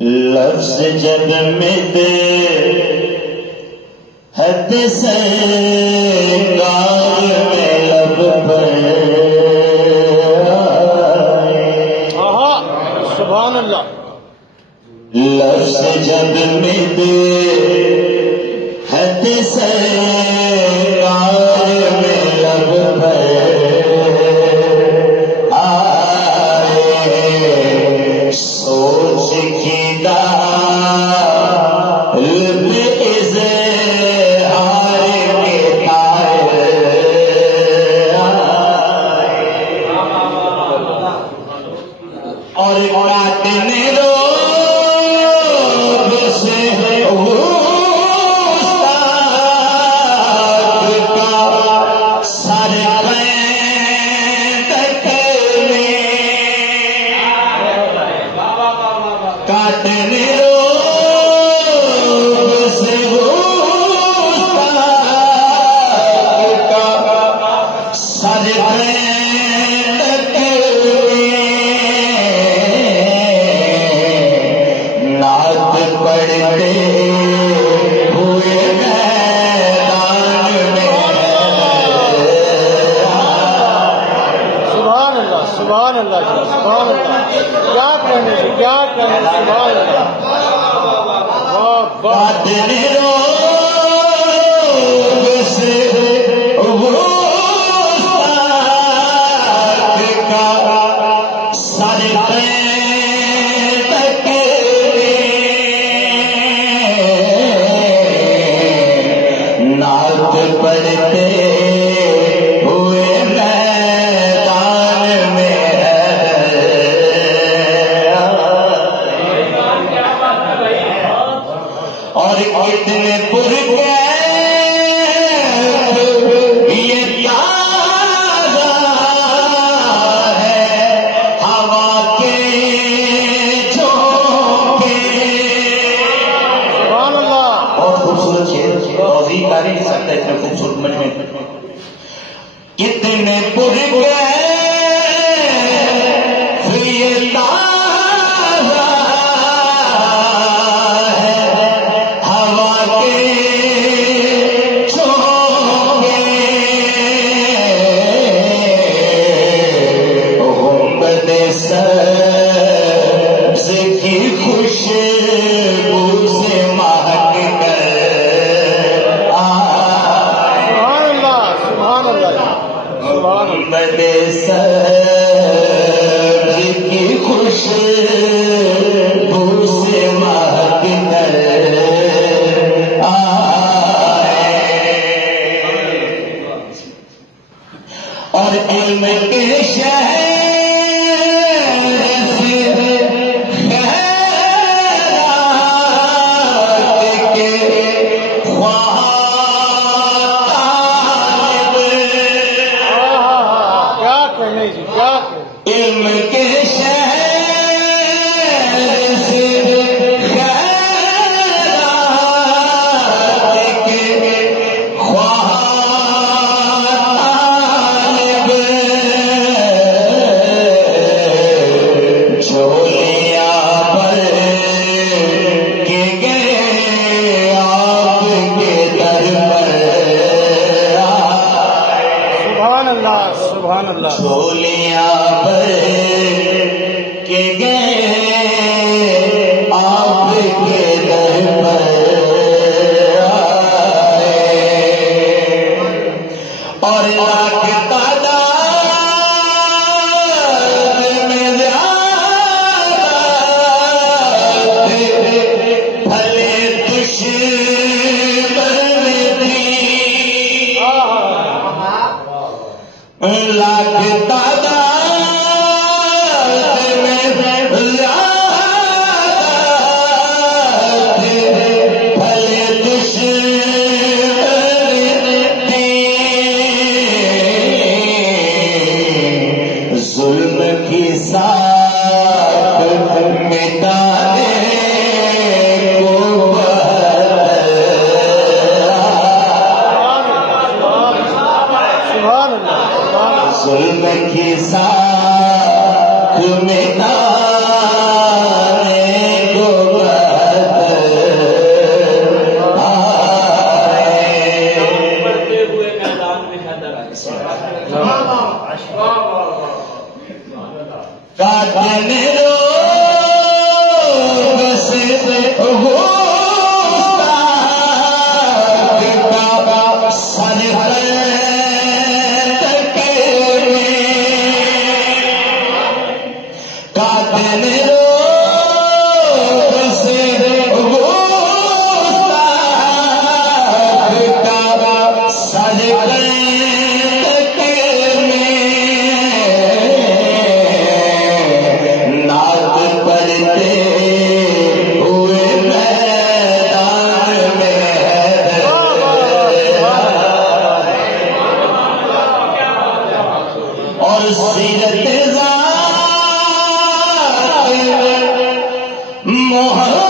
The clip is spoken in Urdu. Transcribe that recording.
لفظ جب میں دے حد سے کار میں لب پر سبحان اللہ. لفظ جب میں دے حد سے کار میں لب پر آئے سوچ کی اور کاٹنے روگ سے استاد کا سر تک میں کاٹنے روگ سے استاد کا سر پڑھتے ہوئے میدان میں. سبحان اللہ سبحان اللہ سبحان اللہ. کیا کہنے کیا کہنے. سبحان اللہ. کاٹنے روگ سے استاد کا سر پڑھتے ہوئے میدان میں اور کتنے پرکیف یہ تازہ ہے ہوا کے جھونکے. سبحان اللہ. بہت خوبصورت شعر توضیح کر نہیں سکتا اتنے خوبصورت مجمع. کتنے پرکیف یہ تازہ ہے ہوا کے جھونکے. گنبد سبز کی خوشبو سے مہک کر گنبد سبز کی خوشبو سے مہک کر آئے اور علم کے شہر سے خیر محمد